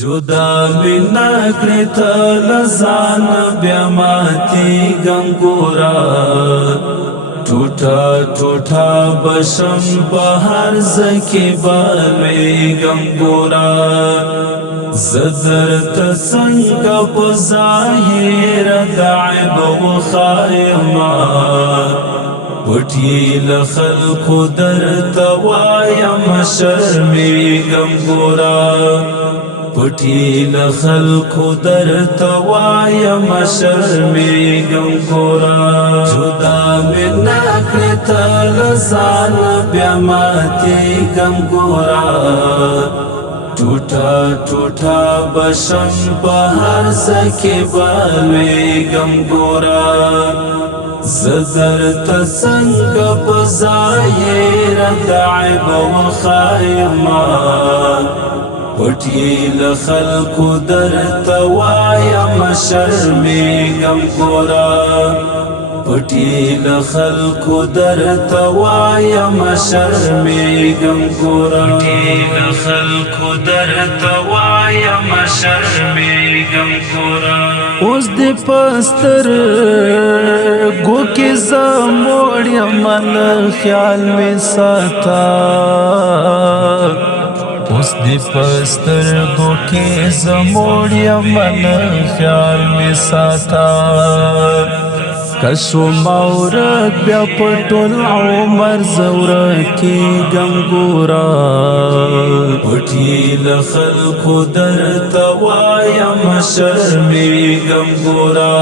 جدا من نکړې ته له ځان بیا ماتېږم ګوره ټوټه ټوټه بشم په هر ځای کې به لوېږم ګوره زه درته څنګه په ظاهر د عیب وښایمه پټي له خلکو درته وایم شرمېږم ګوره پټي له خلکو درته وایم شرمېږم ګوره جدا مې نه کړې ته له ځان بیا ماتېږم ګوره ټوټه ټوټه بشم په هر ځای کې به لوېږم ګوره زه درته څنګه په ظاهر د عیب وښایمه پټي له خلکو درته وایم شرمېږم ګوره پټي له خلکو درته وایم شرمېږم ګوره پټي له خلکو درته وایم شرمېږم ګوره اوس دې په سترګو کې زه موړ یم له خیال مې ساته اوس دې په سترګو کې زه موړ یم له خیال مې ساته که شومه ورک بیا په ټول عمر زه ورکېږم ګوره پټي له خلکو درته وایم شرمېږم ګوره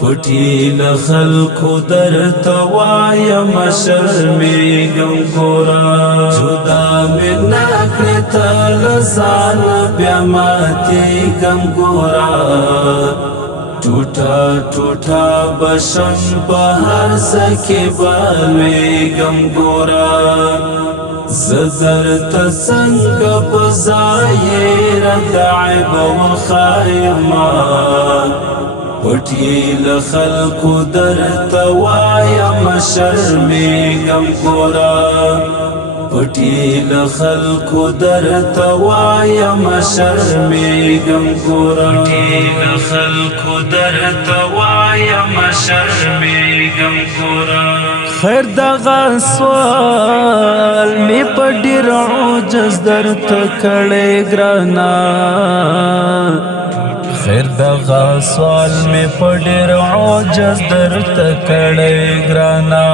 پټي له خلکو درته وایم شرمېږم ګوره جدا مې نه کړې ته له ځان بیا ماتېږم ګوره ټوټه ټوټه بشم په هر ځای کې به لوېږم ګوره زه درته څنګه په ظاهر د عیب وښایمه پټي له خلکو درته وایم شرمېږم ګوره پټي له خلکو درته وایم شرمېږم ګوره پټي له خلکو درته وایم شرمېږم ګوره خیر دغه سوال مې په ډېر عجز درته کړی ګرانه خیر دغه سوال مې په ډېر عجز درته کړی ګرانه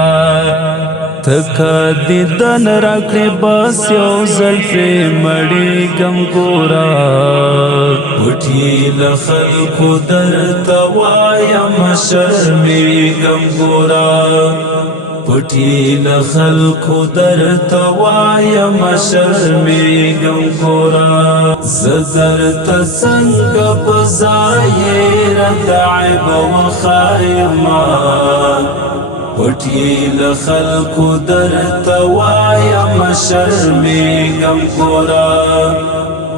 ته که دیدن راکړې بس یو ځل پرې مړېږم ګوره پټي له خلکو درته وایم شرمېږم ګوره پټي له خلکو درته وایم شرمېږم ګوره زه درته څنګه په ظاهر د عیب وښایمه پټي له خلکو درته وایم شرمېږم ګوره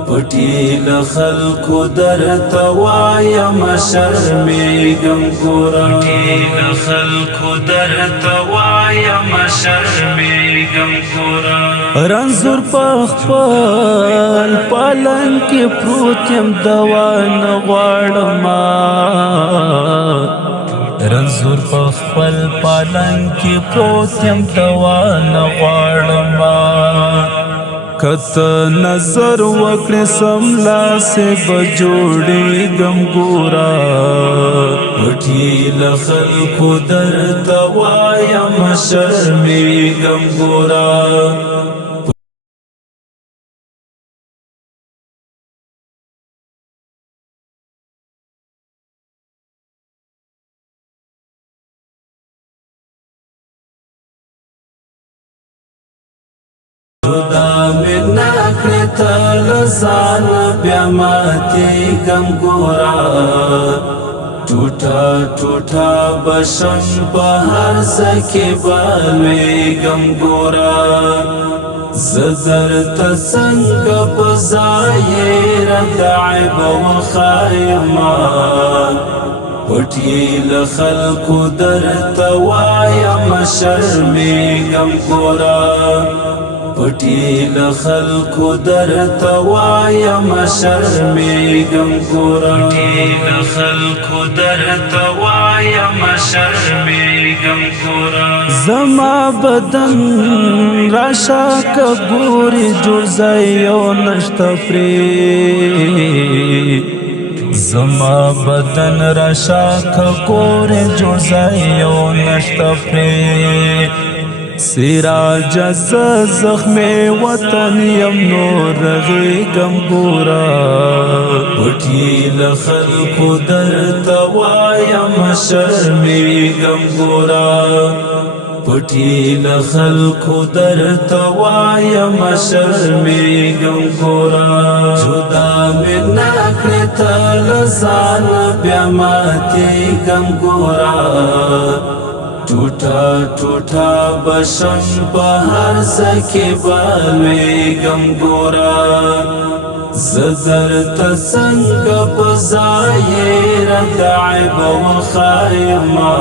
پټي له خلکو درته وایم شرمېږم ګوره پټي له خلکو درته وایم شرمېږم ګوره رنځور په خپل پالنګ کې پروت یم دوا نه غواړمه رنځور په خپل پالنګ کې پروت یم دوا نه غواړمه که ته نظر وکړې سملاسې به جوړېږم ګوره پټي له خلکو درته وایم شرمېږم ګوره جدا مې نه کړې ته له ځان بیا ماتېږم ګوره ټوټه ټوټه بشم په هر ځای کې به لوېږم ګوره زه درته څنګه په ظاهر د عیب وښایمه پټي له خلکو درته وایم شرمېږم ګوره پټی لخلکو درته وایم شرمېږم ګوره پټی لخلکو درته وایم شرمېږم ګوره زما بدن راشه که ګورې جوړ ځای یو نشته پرې زما بدن راشه که ګورې جوړ ځای یو نشته پرې سراج زخم وطن یم نور رغیږم ګوره پټی لخلکو درته وایم شرمېږم ګوره پټی لخلکو درته وایم شرمېږم ګوره جدا مې نه کړې ته له ځانه بیا ماتېږم ګوره ټوټه ټوټه بشم په هر ځای کې به لوېږم ګوره زه درته څنګه په ظاهره د عیب وښایمه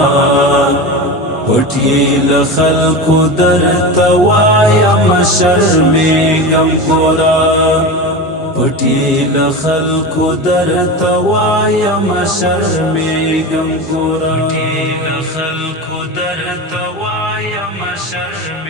پټی لخلکو درته وایم شرمېږم ګوره پټی لخلکو درته وایم شرمېږم ګوره پټی لخلکو درته وایم شرمېږم